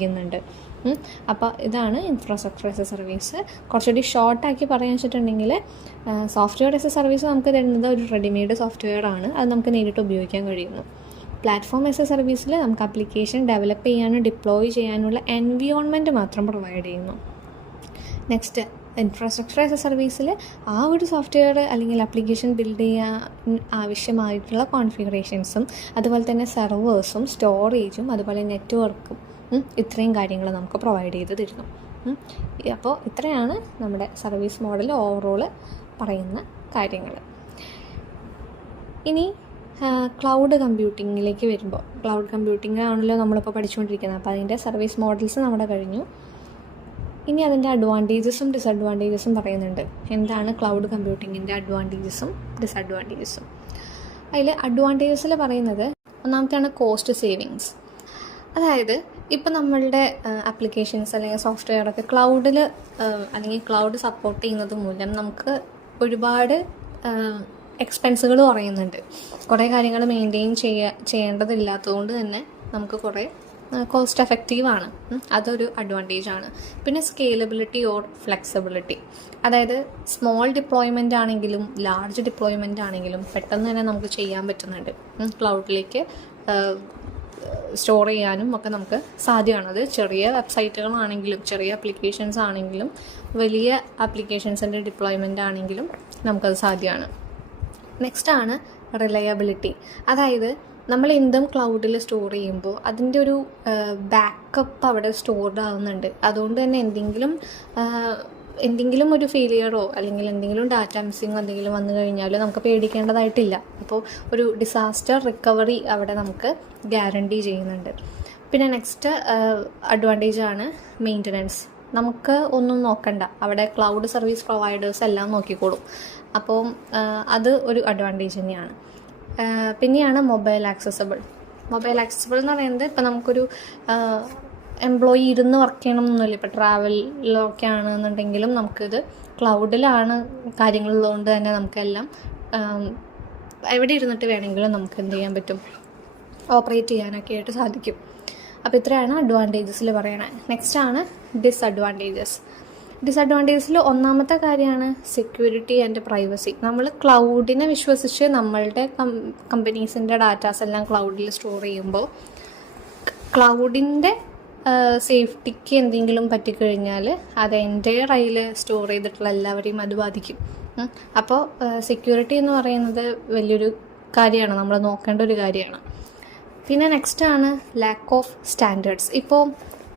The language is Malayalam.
ചെയ്യുന്നുണ്ട്. അപ്പോൾ ഇതാണ് ഇൻഫ്രാസ്ട്രക്ചർ ആസ് എ സർവീസ്. കുറച്ചുകൂടി ഷോർട്ടാക്കി പറയാൻ വെച്ചിട്ടുണ്ടെങ്കിൽ സോഫ്റ്റ്വെയർ ആസ് എ സർവീസ് നമുക്ക് തരുന്നത് ഒരു റെഡിമെയ്ഡ് സോഫ്റ്റ്വെയർ ആണ്. അത് നമുക്ക് നേരിട്ട് ഉപയോഗിക്കാൻ കഴിയുന്നു. പ്ലാറ്റ്ഫോം ആസ് എ സർവീസിൽ നമുക്ക് ആപ്ലിക്കേഷൻ ഡെവലപ്പ് ചെയ്യാനും ഡിപ്ലോയ് ചെയ്യാനുള്ള എൻവിയോൺമെൻറ്റ് മാത്രം പ്രൊവൈഡ് ചെയ്യുന്നു. നെക്സ്റ്റ്, ഇൻഫ്രാസ്ട്രക്ചർ ആസ് എ സർവീസിൽ ആ ഒരു സോഫ്റ്റ്വെയർ അല്ലെങ്കിൽ ആപ്ലിക്കേഷൻ ബിൽഡ് ചെയ്യാൻ ആവശ്യമായിട്ടുള്ള കോൺഫിഗറേഷൻസും അതുപോലെ തന്നെ സെർവേഴ്സും സ്റ്റോറേജും അതുപോലെ നെറ്റ്വർക്കും ഇത്രയും കാര്യങ്ങൾ നമുക്ക് പ്രൊവൈഡ് ചെയ്ത് തരുന്നു. അപ്പോൾ ഇത്രയാണ് നമ്മുടെ സർവീസ് മോഡൽ ഓവറോൾ പറയുന്ന കാര്യങ്ങൾ. ഇനി ക്ലൗഡ് കമ്പ്യൂട്ടിങ്ങിലേക്ക് വരുമ്പോൾ, ക്ലൗഡ് കമ്പ്യൂട്ടിംഗ് ആണല്ലോ നമ്മളിപ്പോൾ പഠിച്ചുകൊണ്ടിരിക്കുന്നത്. അപ്പോൾ അതിൻ്റെ സർവീസ് മോഡൽസ് നമ്മുടെ കഴിഞ്ഞു. ഇനി അതിൻ്റെ അഡ്വാൻറ്റേജസും ഡിസഡ്വാൻറ്റേജസും പറയുന്നുണ്ട്. എന്താണ് ക്ലൗഡ് കമ്പ്യൂട്ടിങ്ങിൻ്റെ അഡ്വാൻറ്റേജസും ഡിസഡ്വാൻറ്റേജസും? അതിൽ അഡ്വാൻറ്റേജസിൽ പറയുന്നത് ഒന്നാമത്തെയാണ് കോസ്റ്റ് സേവിങ്സ്. അതായത് ഇപ്പം നമ്മളുടെ ആപ്ലിക്കേഷൻസ് അല്ലെങ്കിൽ സോഫ്റ്റ്വെയറൊക്കെ ക്ലൗഡിൽ അല്ലെങ്കിൽ ക്ലൗഡ് സപ്പോർട്ട് ചെയ്യുന്നത് മൂലം നമുക്ക് ഒരുപാട് എക്സ്പെൻസുകൾ കുറയുന്നുണ്ട്. കുറേ കാര്യങ്ങൾ മെയിൻറ്റെയിൻ ചെയ്യേണ്ടതില്ലാത്തതുകൊണ്ട് തന്നെ നമുക്ക് കുറേ കോസ്റ്റ് എഫക്റ്റീവാണ്. അതൊരു അഡ്വാൻറ്റേജാണ്. പിന്നെ സ്കെയിലബിലിറ്റി ഓർ ഫ്ലെക്സിബിലിറ്റി, അതായത് സ്മോൾ ഡിപ്ലോയ്മെൻ്റ് ആണെങ്കിലും ലാർജ് ഡിപ്ലോയ്മെൻ്റ് ആണെങ്കിലും പെട്ടെന്ന് തന്നെ നമുക്ക് ചെയ്യാൻ പറ്റുന്നുണ്ട്. ക്ലൗഡിലേക്ക് സ്റ്റോർ ചെയ്യാനും ഒക്കെ നമുക്ക് സാധ്യമാണ്. അത് ചെറിയ വെബ്സൈറ്റുകളാണെങ്കിലും ചെറിയ ആപ്ലിക്കേഷൻസ് ആണെങ്കിലും വലിയ ആപ്ലിക്കേഷൻസിൻ്റെ ഡിപ്ലോയ്മെൻ്റ് ആണെങ്കിലും നമുക്കത് സാധ്യമാണ്. നെക്സ്റ്റാണ് റിലയബിലിറ്റി. അതായത് നമ്മൾ എന്തും ക്ലൗഡിൽ സ്റ്റോർ ചെയ്യുമ്പോൾ അതിൻ്റെ ഒരു ബാക്കപ്പ് അവിടെ സ്റ്റോർഡ് ആവുന്നുണ്ട്. അതുകൊണ്ട് തന്നെ എന്തെങ്കിലും ഒരു ഫെയിലിയറോ അല്ലെങ്കിൽ എന്തെങ്കിലും ഡാറ്റ മിസ്സിങ്ങോ എന്തെങ്കിലും വന്നു കഴിഞ്ഞാൽ നമുക്ക് പേടിക്കേണ്ടതായിട്ടില്ല. അപ്പോൾ ഒരു ഡിസാസ്റ്റർ റിക്കവറി അവിടെ നമുക്ക് ഗ്യാരണ്ടി ചെയ്യുന്നുണ്ട്. പിന്നെ നെക്സ്റ്റ് അഡ്വാൻറ്റേജാണ് മെയിൻ്റനൻസ്. നമുക്ക് ഒന്നും നോക്കണ്ട, അവിടെ ക്ലൗഡ് സർവീസ് പ്രൊവൈഡേഴ്സ് എല്ലാം നോക്കിക്കോളും. അപ്പോൾ അത് ഒരു അഡ്വാൻറ്റേജ് തന്നെയാണ്. പിന്നെയാണ് മൊബൈൽ ആക്സസബിൾ എന്ന് പറയുന്നത്, ഇപ്പോൾ നമുക്കൊരു എംപ്ലോയി ഇരുന്ന് വർക്ക് ചെയ്യണം എന്നൊന്നുമില്ല. ഇപ്പോൾ ട്രാവലിലൊക്കെ ആണെന്നുണ്ടെങ്കിലും നമുക്കിത് ക്ലൗഡിലാണ് കാര്യങ്ങളുള്ളതുകൊണ്ട് തന്നെ നമുക്കെല്ലാം എവിടെ ഇരുന്നിട്ട് വേണമെങ്കിലും നമുക്ക് എന്ത് ചെയ്യാൻ പറ്റും, ഓപ്പറേറ്റ് ചെയ്യാനൊക്കെ ആയിട്ട് സാധിക്കും. അപ്പോൾ ഇത്രയാണ് അഡ്വാൻറ്റേജസിൽ പറയണത്. നെക്സ്റ്റാണ് ഡിസഡ്വാൻറ്റേജസിൽ ഒന്നാമത്തെ കാര്യമാണ് സെക്യൂരിറ്റി ആൻഡ് പ്രൈവസി. നമ്മൾ ക്ലൗഡിനെ വിശ്വസിച്ച് നമ്മളുടെ കമ്പനീസിൻ്റെ ഡാറ്റാസ് എല്ലാം ക്ലൗഡിൽ സ്റ്റോർ ചെയ്യുമ്പോൾ ക്ലൗഡിൻ്റെ സേഫ്റ്റിക്ക് എന്തെങ്കിലും പറ്റിക്കഴിഞ്ഞാൽ അത് എൻ്റെ കയ്യിൽ സ്റ്റോർ ചെയ്തിട്ടുള്ള എല്ലാവരെയും അത് ബാധിക്കും. അപ്പോൾ സെക്യൂരിറ്റി എന്ന് പറയുന്നത് വലിയൊരു കാര്യമാണ്, നമ്മൾ നോക്കേണ്ട ഒരു കാര്യമാണ്. പിന്നെ നെക്സ്റ്റാണ് ലാക്ക് ഓഫ് സ്റ്റാൻഡേർഡ്സ്. ഇപ്പോൾ